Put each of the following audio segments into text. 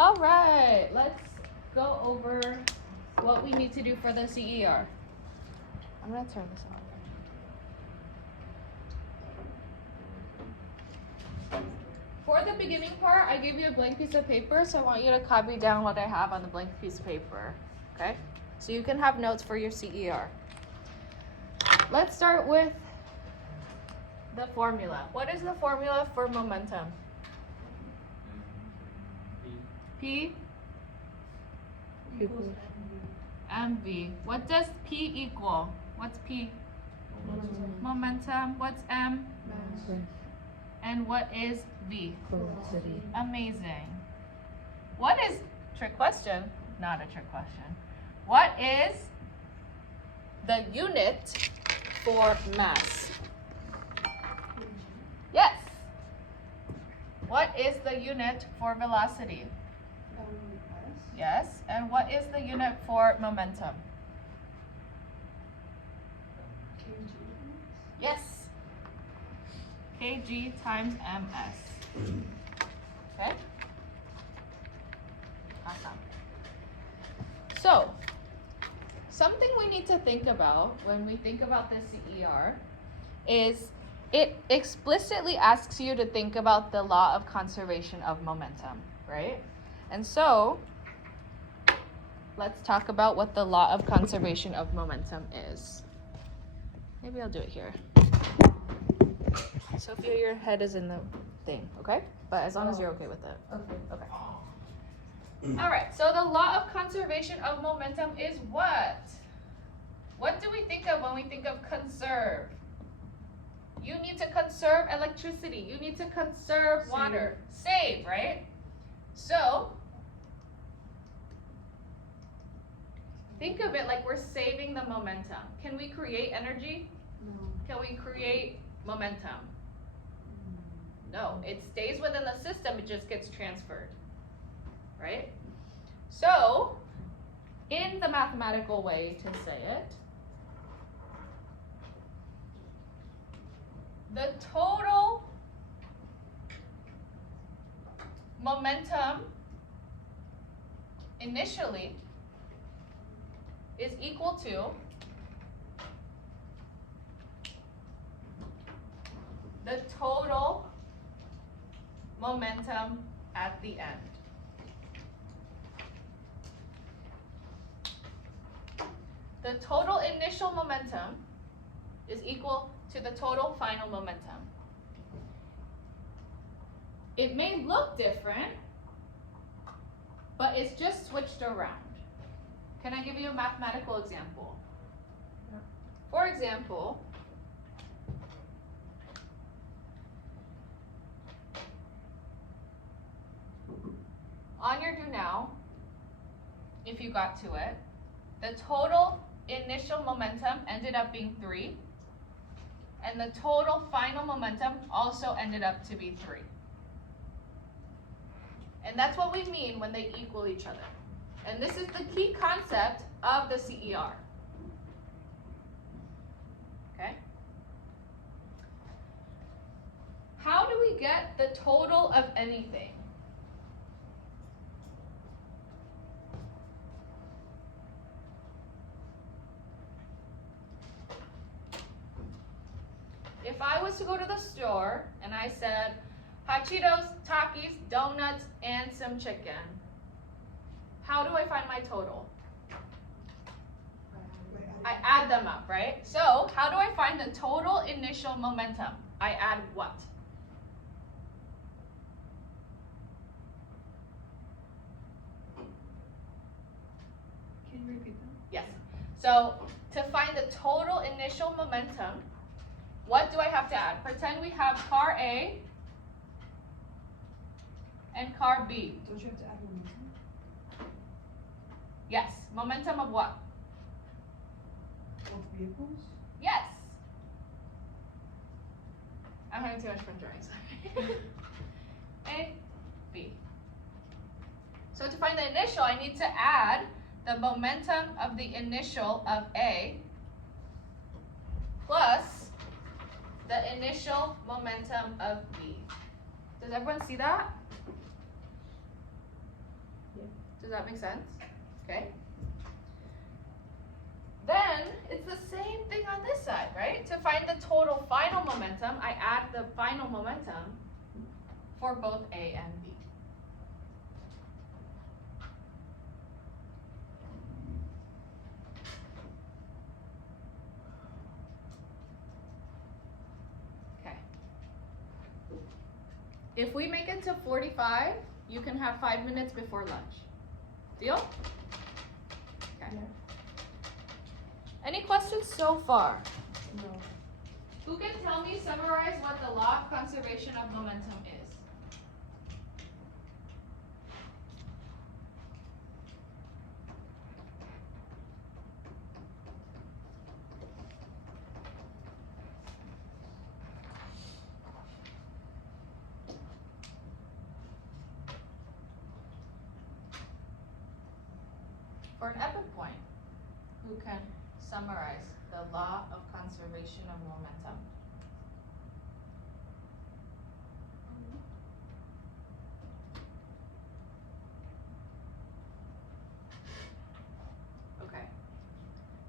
All right, let's go over what we need to do for the CER. I'm gonna turn this on. For the beginning part, I gave you a blank piece of paper, so I want you to copy down what I have on the blank piece of paper, okay? So you can have notes for your CER. Let's start with the formula. What is the formula for momentum? P Equals mv. What does P equal? What's P? Momentum. What's M? mass. And what is V? Velocity. Amazing. What is, trick question, not a trick question. What is the unit for mass? Yes. What is the unit for velocity? Yes. And what is the unit for momentum? Yes. kg times ms. Okay? Awesome. So, something we need to think about when we think about the CER is it explicitly asks you to think about the law of conservation of momentum, right? And so, let's talk about what the law of conservation of momentum is. Maybe I'll do it here. Sophia, your head is in the thing, okay? But as long as you're okay with it. Okay. All right, so the law of conservation of momentum is what? What do we think of when we think of conserve? You need to conserve electricity. You need to conserve water. Save, right? So, think of it like we're saving the momentum. Can we create energy? No. Can we create momentum? No, it stays within the system, it just gets transferred, right? So, in the mathematical way to say it, the total momentum initially is equal to the total momentum at the end. The total initial momentum is equal to the total final momentum. It may look different, but it's just switched around. Can I give you a mathematical example? Yeah. For example, on your do now, if you got to it, the total initial momentum ended up being 3, and the total final momentum also ended up to be 3. And that's what we mean when they equal each other. And this is the key concept of the CER. Okay? How do we get the total of anything? If I was to go to the store and I said, hot Cheetos, Takis, donuts, and some chicken, how do I find my total? I add them up, right? So, how do I find the total initial momentum? I add what? Can you repeat that? Yes. So, to find the total initial momentum, what do I have to add? Pretend we have car A and car B. Don't you have to add momentum? Yes. Momentum of what? Both vehicles? Yes. I'm having too much fun drawing, sorry. A, B. So to find the initial, I need to add the momentum of the initial of A plus the initial momentum of B. Does everyone see that? Yeah. Does that make sense? Okay. Then it's the same thing on this side, right? To find the total final momentum, I add the final momentum for both A and B. Okay. If we make it to 45, you can have 5 minutes before lunch. Deal? Okay. Yeah. Any questions so far? No. Who can tell me, summarize what the law of conservation of momentum is? For an epic point, who can summarize the law of conservation of momentum? Okay.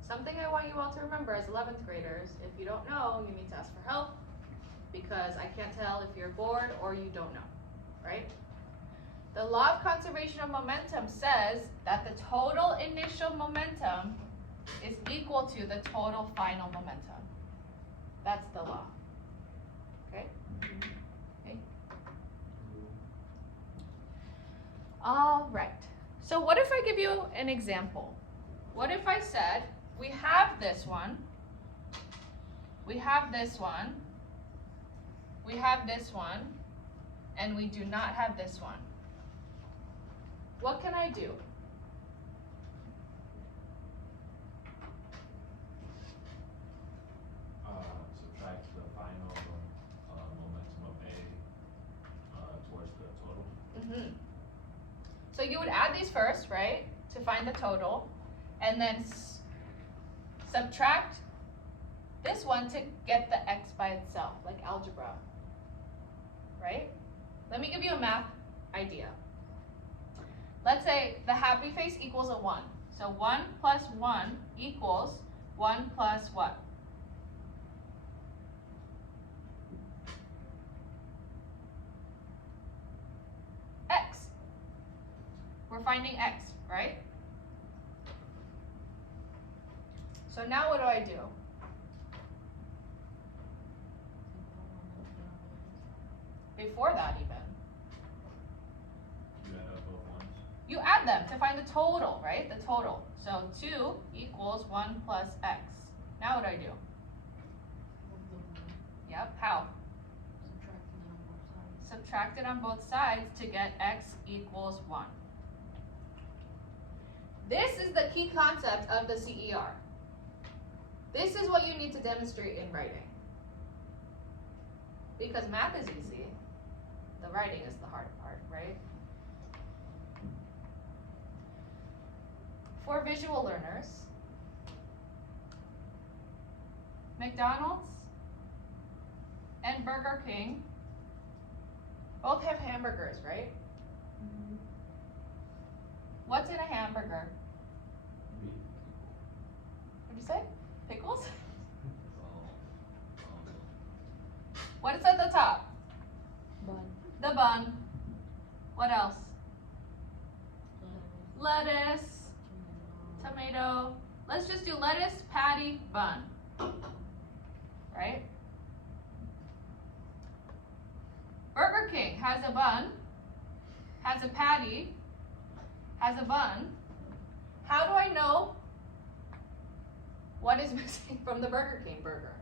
Something I want you all to remember as 11th graders, if you don't know, you need to ask for help because I can't tell if you're bored or you don't know, right? The law of conservation of momentum says that the total initial momentum is equal to the total final momentum. That's the law. Okay? Okay. All right. So what if I give you an example? What if I said, we have this one, we have this one, we have this one, and we do not have this one. What can I do? Subtract the final momentum of A towards the total. So you would add these first, right, to find the total, and then subtract this one to get the x by itself, like algebra, right? Let me give you a math idea. Let's say the happy face equals a 1. So 1 plus 1 equals 1 plus what? X. We're finding x, right? So now what do I do? Before that even. You add up both ones. You add them to find the total, right? The total. So 2 equals 1 plus x. Now what do I do? Yep, how? Subtract it on both sides to get x equals 1. This is the key concept of the CER. This is what you need to demonstrate in writing. Because math is easy, the writing is the hard part, right? For visual learners, McDonald's and Burger King both have hamburgers, right? What's in a hamburger? What'd you say? Pickles? What is at the top? Bun. The bun. What else? Lettuce, tomato. Let's just do lettuce, patty, bun. Right? Burger King has a bun, has a patty, has a bun. How do I know what is missing from the Burger King burger?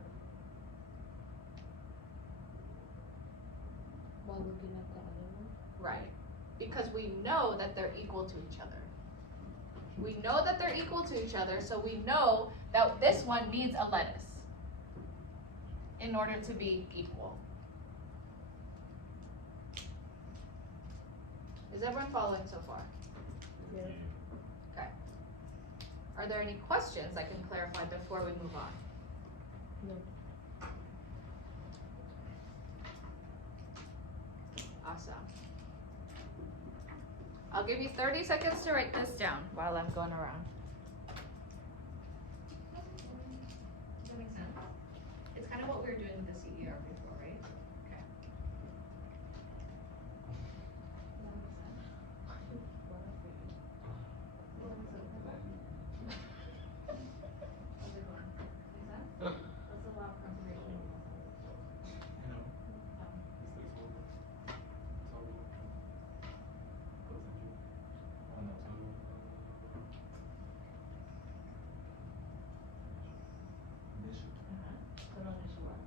While looking at the other one. Right. Because we know that they're equal to each other. We know that they're equal to each other, so we know that this one needs a lettuce in order to be equal. Is everyone following so far? Yeah. Okay. Are there any questions I can clarify before we move on? No. Awesome. I'll give you 30 seconds to write this down while I'm going around. Does that make sense? It's kind of what we were doing with the CER before, right? Okay. Does that make sense? How's it going? Make sense? What's the law of conservation? Total initial what?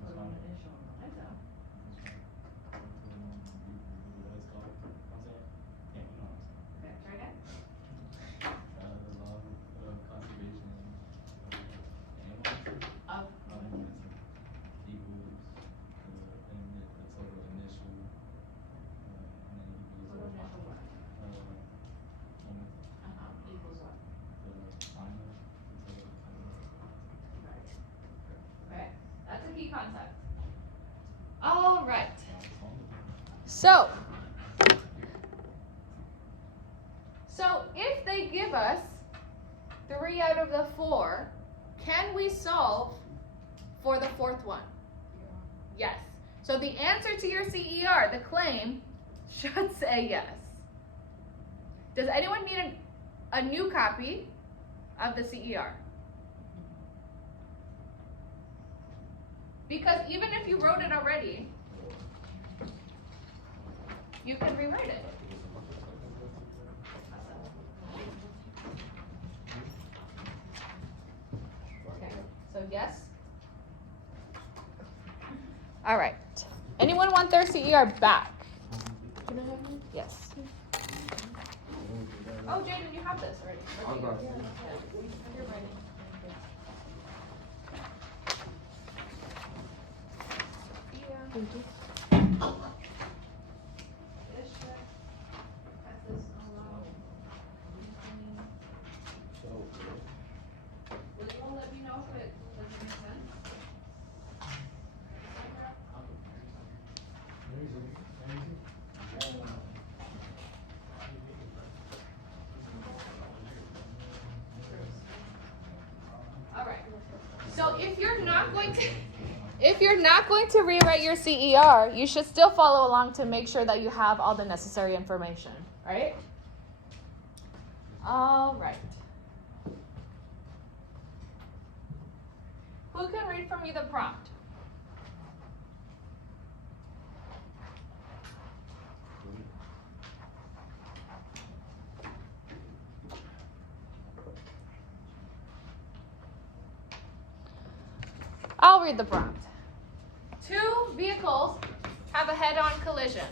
Total initial momentum. Okay, try again. Of total initial what? Equals what? Okay, that's a key concept. All right. So if they give us 3 out of the 4, can we solve for the 4th one? Yes. So the answer to your CER, the claim, should say yes. Does anyone need a new copy of the CER? Because even if you wrote it already, you can rewrite it. Okay, so yes? All right. Anyone want their CER back? Can I have one? Yes. Oh, Jaden, you have this already. I was about to say. You're ready. Thank you. Will you all let me know if it doesn't make sense? All right. So if you're not going to rewrite your CER, you should still follow along to make sure that you have all the necessary information, right? All right. Who can read for me the prompt? I'll read the prompt. 2 vehicles have a head-on collision.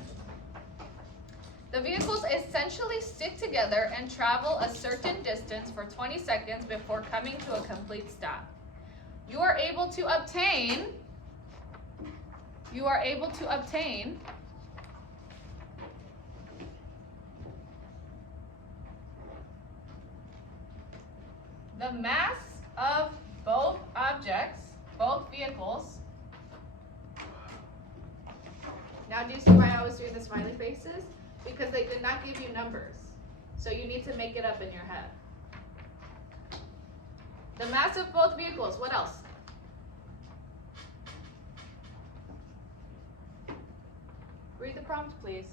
The vehicles essentially stick together and travel a certain distance for 20 seconds before coming to a complete stop. You are able to obtain the mass of both objects, both vehicles. Now do you see why I was doing the smiley faces? Because they did not give you numbers. So you need to make it up in your head. The mass of both vehicles. What else? Read the prompt, please.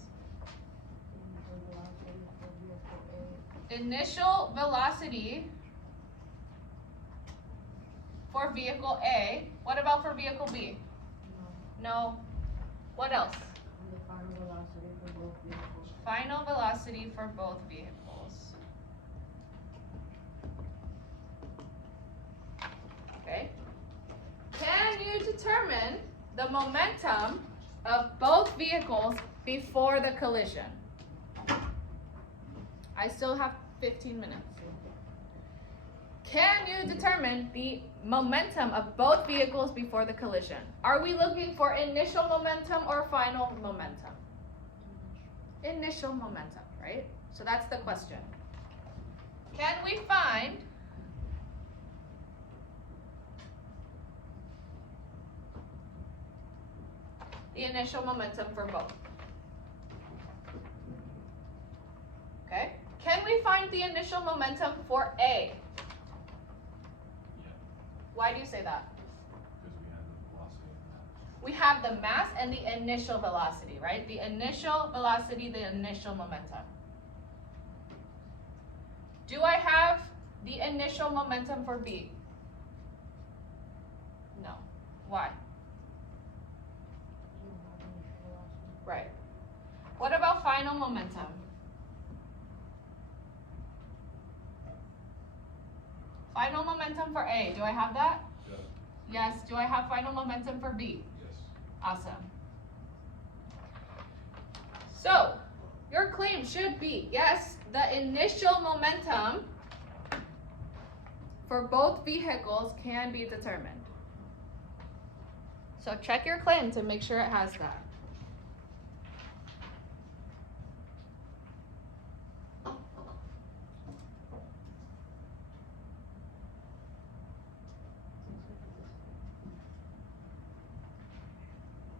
Initial velocity for vehicle A. What about for vehicle B? No. What else? The final velocity for both vehicles. Final velocity for both vehicles. Okay. Can you determine the momentum of both vehicles before the collision? I still have 15 minutes. Can you determine the momentum of both vehicles before the collision? Are we looking for initial momentum or final momentum? Initial momentum, right? So that's the question. Can we find the initial momentum for both. Okay? Can we find the initial momentum for A? Yeah, Why do you say that? because We we have the velocity of the mass. have the mass and the initial velocity, right? The initial velocity, the initial momentum. Do I have the initial momentum for B? No. Why? Right. What about final momentum? Final momentum for A, do I have that? Yes. Yes. Do I have final momentum for B? Yes. Awesome. So, your claim should be, yes, the initial momentum for both vehicles can be determined. So check your claim to make sure it has that.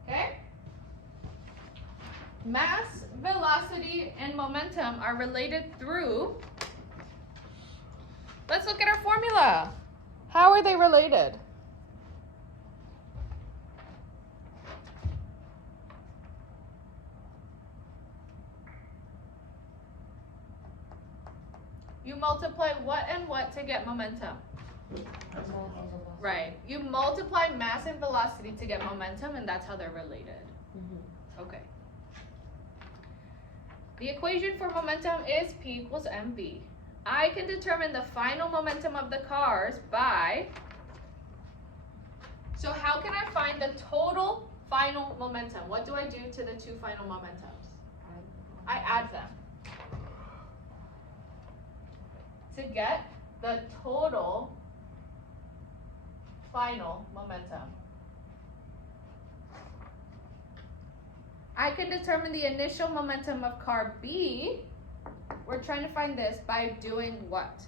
Okay? Mass, velocity, and momentum are related through. Let's look at our formula. How are they related? You multiply what and what to get momentum? Right. You multiply mass and velocity to get momentum, and that's how they're related. Okay. The equation for momentum is P equals mv. I can determine the final momentum of the cars by. So how can I find the total final momentum? What do I do to the two final momentums? I add them. To get the total final momentum. I can determine the initial momentum of car B. We're trying to find this by doing what?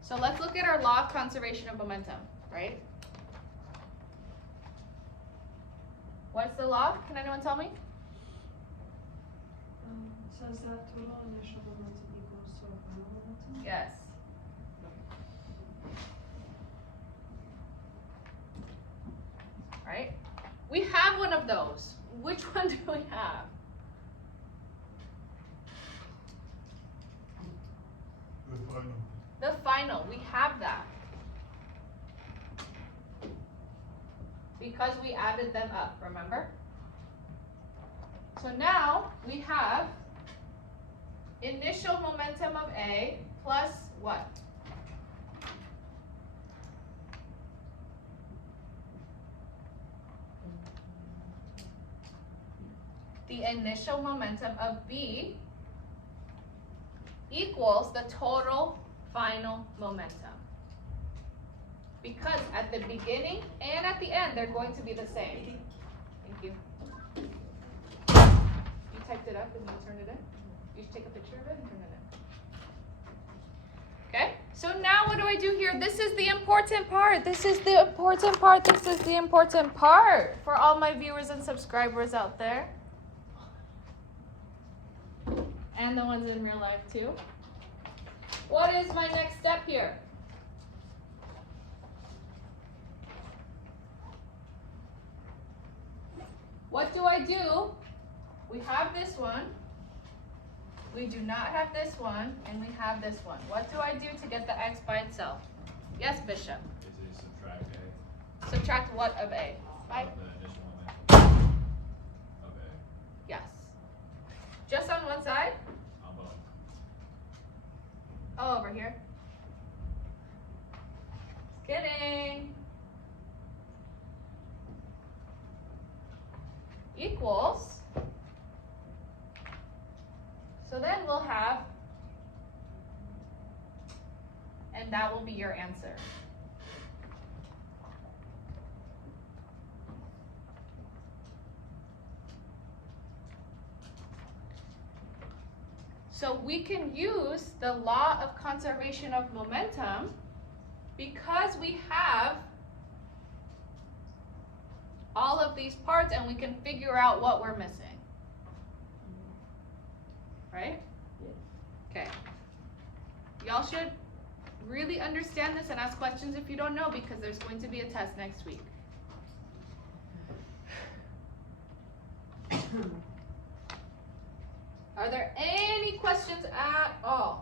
So let's look at our law of conservation of momentum, right? What's the law? Can anyone tell me? Says that total initial momentum equals to a final momentum? Yes. Right? We have one of those. Which one do we have? The final. The final. We have that. Because we added them up, remember? So now we have initial momentum of A plus what? The initial momentum of B equals the total final momentum. Because at the beginning and at the end, they're going to be the same. Thank you. You typed it up and you turned it in? You should take a picture of it and turn it in. Okay, so now what do I do here? This is the important part. This is the important part. This is the important part for all my viewers and subscribers out there. And the ones in real life too. What is my next step here? What do I do? We have this one. We do not have this one, and we have this one. What do I do to get the x by itself? Yes, Bishop. Is it subtract A? Subtract what of A? By? The initial momentum of A. Yes. Just on one side? On both. Oh, over here. Just kidding. Equals. So then we'll have, and that will be your answer. So we can use the law of conservation of momentum because we have all of these parts and we can figure out what we're missing. Right? Yes. Okay. Y'all should really understand this and ask questions if you don't know because there's going to be a test next week. Are there any questions at all?